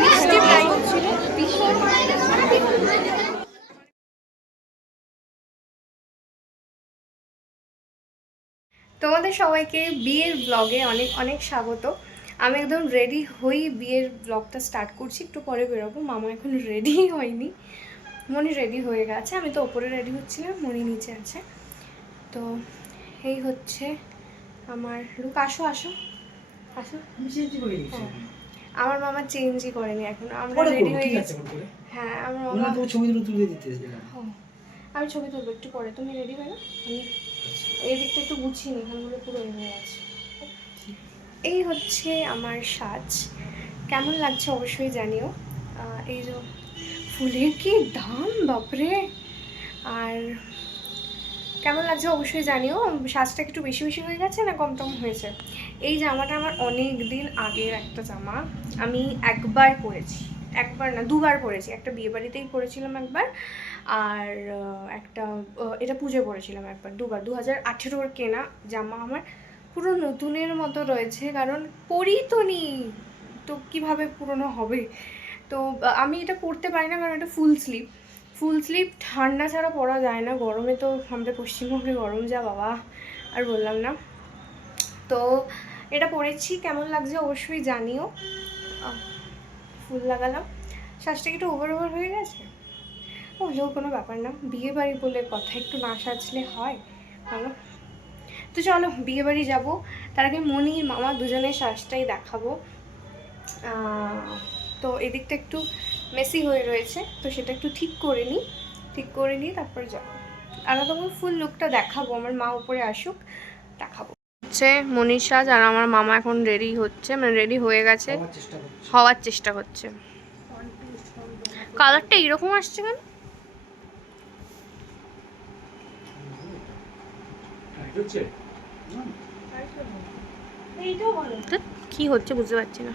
মিষ্টি ছিল তোমাদের সবাইকে বিয়ের ব্লগে অনেক অনেক স্বাগত। আমি একদম রেডি হই বিয়ের ব্লগটা স্টার্ট করছি। একটু পরে বেরোবো। মামা এখন রেডি হয়নি। মনি রেডি হয়ে গেছে। আমি তো ওপরে রেডি হচ্ছিলাম মনি নিচে আছে। তো এই হচ্ছে আমার লুক আসো আসো। আসো। আমার মামা চেঞ্জই করেনি এখন। আমরা রেডি হয়ে গেছি। হ্যাঁ আমার মামা তো ছবি তুলে দিতে আমি ছবি তুলবো একটু পরে। তুমি রেডি হয়ে না আমি এই দিকটা একটু গুছিয়ে নি এখানগুলো পুরো হয়ে আছে। এই হচ্ছে আমার সাজ। কেমন লাগছে অবশ্যই জানিও। এই যে ফুলের কি দাম বাপরে! আর কেমন লাগছে অবশ্যই জানিও। সাজটা একটু বেশি বেশি হয়ে গেছে না কম টম হয়েছে? এই জামাটা আমার অনেক দিন আগের একটা জামা। আমি একবার পরেছি। একবার না, দুবার পরেছি। একটা বিয়ে বাড়িতেই পরেছিলাম একবার আর একটা এটা পুজো পরেছিলাম একবার, দুবার। দু হাজার আঠেরোর কেনা জামা আমার পুরো নতুনের মতো রয়েছে, কারণ পরি তো নি। তো কীভাবে পুরনো হবে? তো আমি এটা পরতে পারি না কারণ এটা ফুল স্লিভ ফুল স্লিভ ঠান্ডা ছাড়া পরা যায় না। গরমে তো আমাদের পশ্চিমবঙ্গে গরম যা, বাবা। আর বললাম না। তো এটা পরেছি কেমন লাগছে অবশ্যই জানিও। ফুল লাগালাম। শ্বাসটা একটু ওভার ওভার হয়ে গেছে? হলেও কোনো ব্যাপার না। বিয়ে বাড়ি বলে কথা, একটু না সাজলে হয়। ভালো। তো চলো বিয়ে বাড়ি যাব। তার আগে মনি, মামা দুজনের শ্বাসটাই দেখাবো। তো এদিকটা একটু মেসি হয়ে রয়েছে তো সেটা একটু ঠিক করে নিই। ঠিক করে নিই তারপর যাব। আলাদা তখন ফুল লুকটা দেখাবো আমার মা উপরে আসুক দেখাবো। হচ্ছে মনীষ আর আমার মামা এখন রেডি হচ্ছে মানে রেডি হয়ে গেছে। হওয়ার চেষ্টা করছে। কালারটা এরকম আসছে কেন? হচ্ছে? কি হচ্ছে বুঝতে পারছি না।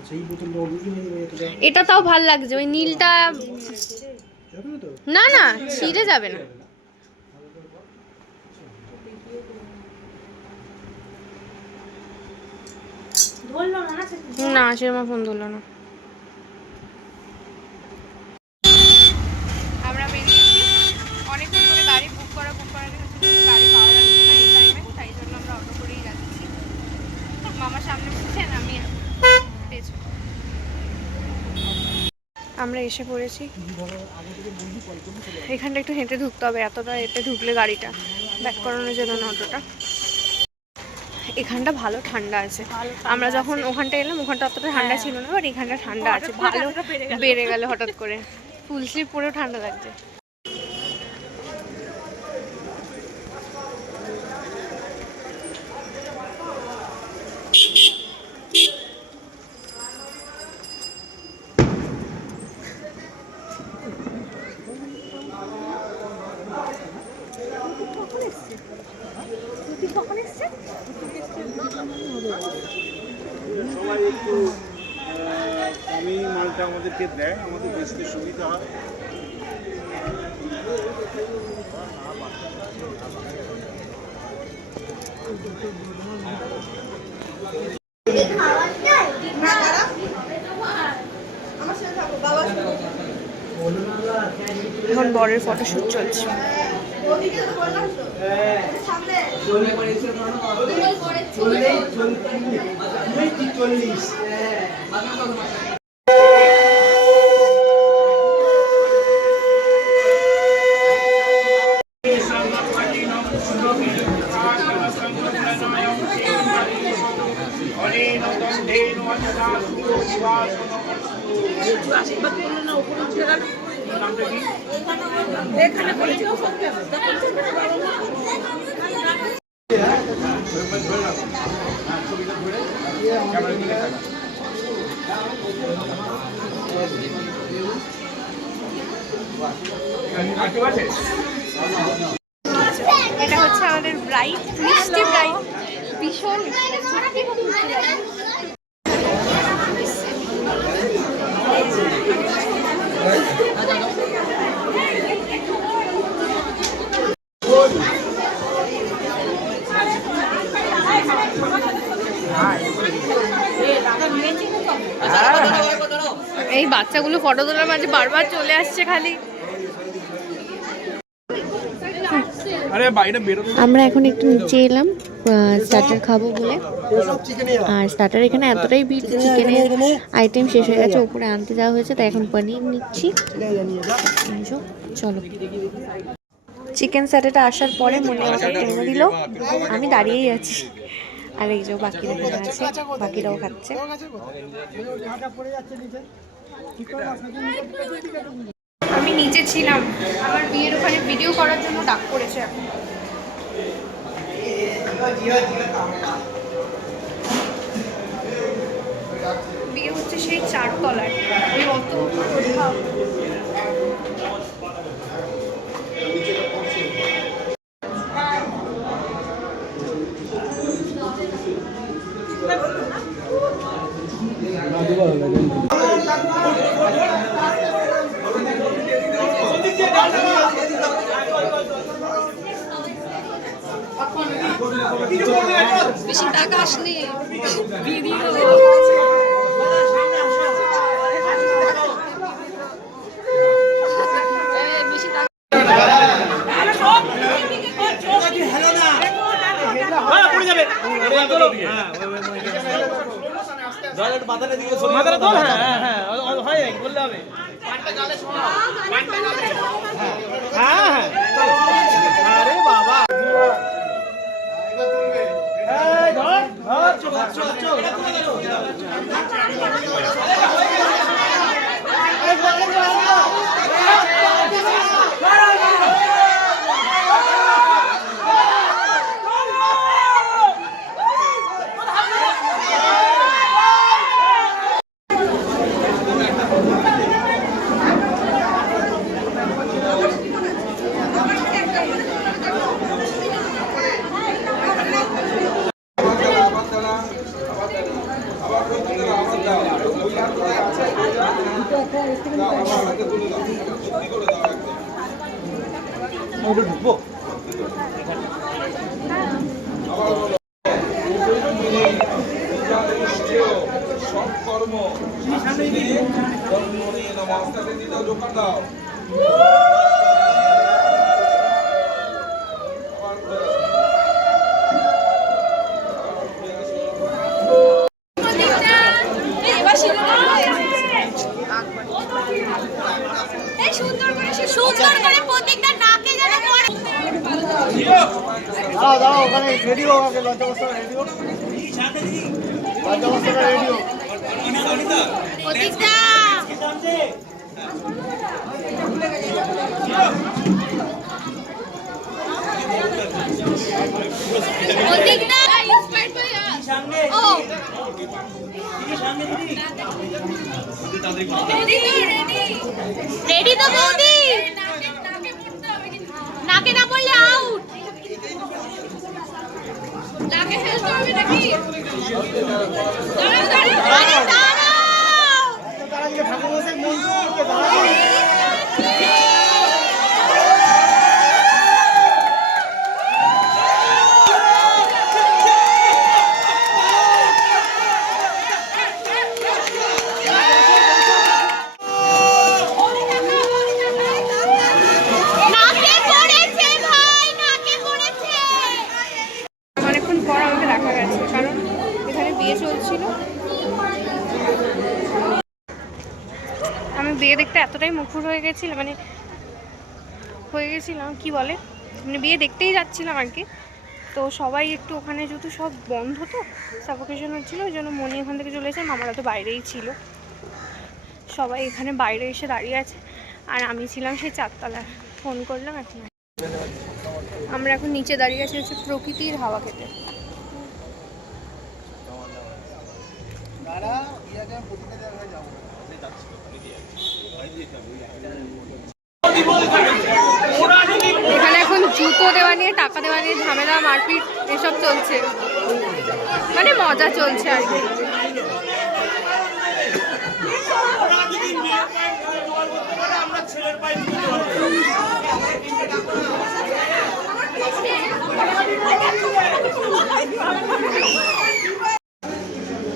এটা এটা তাও ভালো লাগছে ওই নীলটা না না না ছিঁড়ে যাবে না। না সে আমার ফোন ধরলো না আমরা বেরিয়েছি অনেকক্ষণ ধরে গাড়ি বুক করা বুক করা হচ্ছে কিন্তু গাড়ি পাওয়া যাচ্ছে না এই টাইমে তাই জন্য আমরা অটো করেই যাচ্ছি মামা সামনে বসছেন আমি পেছনে আমরা এসে পড়েছি। এখানটা একটু হেঁটে ঢুকতে হবে এতটা এতে ঢুকলে গাড়িটা ব্যাক করানোর জন্য না অতটা। এখানটা ভালো ঠান্ডা আছে। আমরা যখন ওখানটা এলাম ওখানটা অতটা ঠান্ডা ছিল না বাট এখানটা ঠান্ডা আছে। ভালো বেড়ে গেল। হঠাৎ করে। ফুল স্লিভ পরেও ঠান্ডা লাগছে সবাই একটু আমি আমাদেরকে দেয় আমাদের বেচতে সুবিধা হয়। এখন বরের ফটোশ্যুট চলছে। এটা হচ্ছে আমাদের ব্রাইট মিষ্টি ব্রাইট। ভীষণ মিষ্টি লাগে। এই বাচ্চাগুলো ফটো তোলার মাঝে বারবার চলে আসছে খালি। আমরা এখন একটু নিচে এলাম স্টার্টার খাব বলে। আর স্টার্টার এখানে এতটাই ভিড় চিকেনের আইটেম শেষ হয়ে গেছে ওপরে আনতে যাওয়া হয়েছে তাই এখন পনির নিচ্ছি। চলো। চিকেন স্যাটারটা আসার পরে মনে আমাকে টেনে দিল। আমি দাঁড়িয়েই আছি। আর এই যে বাকিরা আছে বাকিরাও খাচ্ছে। আমি নিচে ছিলাম। আমার বিয়ের ওখানে ভিডিও করার জন্য ডাক এখন। বিয়ে হচ্ছে সেই চারতলায় ওই অত কোথাও মাথাটা তোল হ্যাঁ হ্যাঁ হ্যাঁ ও- ও হয় নাকি বললে হবে। হ্যাঁ হ্যাঁ। চলো। আরে বাবা। এই ধর ধর চল চল চল ওটা ঢুকবো কর্ম কর্ম নিয়ে নমস্কারে দিন দোকান দাও এই সুন্দর করে সে সুন্দর করে প্রত্যেকটা নাকে যেন পড়ে। দাঁড়াও দাঁড়াও ওখানে রেডিও আগে লজ্জা বস্তা রেডিও লজ্জা রেডিও প্রত্যেকটা প্রত্যেকটা ইন্সপায়ার্ড বাই আস ও রেডি তো বৌদি নাকে না পড়লে আউট নাকে ফেলতে হবে নাকি দাঁড়াও দাঁড়াও আরে দাঁড়াও তারা গিয়ে ঠাকুর বসে মন্ত্র করতে দাঁড়াও নাকে পড়েছে ভাই নাকে পড়েছে অনেকক্ষণ পর আমাকে দেখা গেছে কারণ এখানে বিয়ে চলছিল আমি বিয়ে দেখতে এতটাই মুখর হয়ে গেছিলাম মানে হয়ে গেছিলাম, কি বলে? মানে বিয়ে দেখতেই যাচ্ছিলাম আর কি। তো সবাই একটু ওখানে যেহেতু সব বন্ধ তো সাফোকেশন হচ্ছিল, ওই জন্য মনি ওখান থেকে চলে এসে মামারা তো বাইরেই ছিল। সবাই এখানে বাইরে এসে দাঁড়িয়ে আছে, আর আমি ছিলাম সেই চারতলায়। ফোন করলাম, এখন আমরা এখন নিচে দাঁড়িয়ে আছি হচ্ছে প্রকৃতির হাওয়া খেতে। এখানে এখন জুতো দেওয়া নিয়ে, টাকা দেওয়া নিয়ে ঝামেলা, মারপিট, এসব চলছে। মানে মজা চলছে আর কি।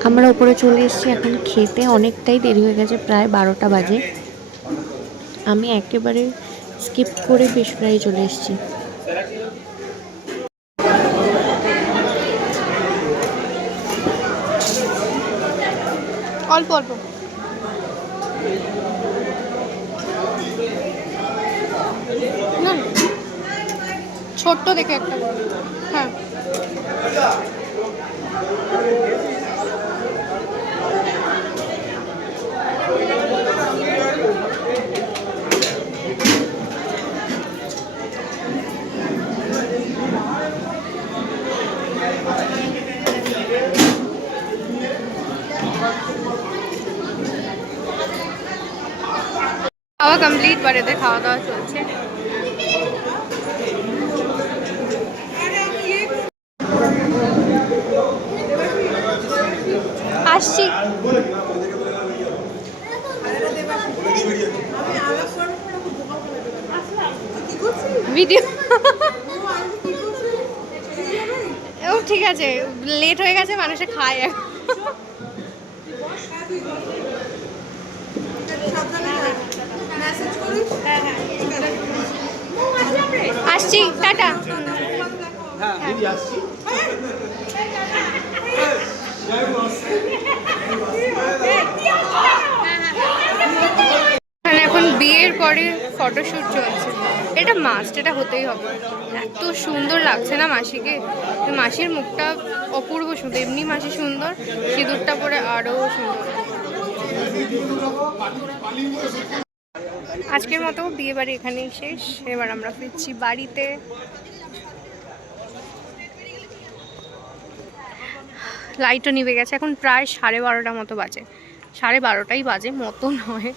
আমরা উপরে চলে এসেছি, এখন খেতে। অনেকটাই দেরি হয়ে গেছে, প্রায় বারোটা বাজে। আমি একেবারে স্কিপ করে বেশ প্রায় চলে এসেছি। অল্প অল্প। না। ছোট্ট দেখে একটা হ্যাঁ। খাওয়া কমপ্লিট বাড়িতে খাওয়া দাওয়া চলছে। আসছি। ভিডিও। ও, ঠিক আছে। লেট হয়ে গেছে, মানুষে খায়। এখন। আসছি টাটা। এখানে এখন বিয়ের পরে ফটোশ্যুট চলছে। এটা মাস্ট এটা হতেই হবে। এত সুন্দর লাগছে না মাসিকে? মাসির মুখটা অপূর্ব সুন্দর এমনি মাসি সুন্দর সিঁদুরটা পরে আরও সুন্দর। আজকের মতো বিয়ে বাড়ি এখানেই শেষ। এবার আমরা ফিরছি বাড়িতে। লাইটও নিভে গেছে। এখন প্রায় সাড়ে বারোটা মতো বাজে। সাড়ে বারোটাই বাজে মতো নয়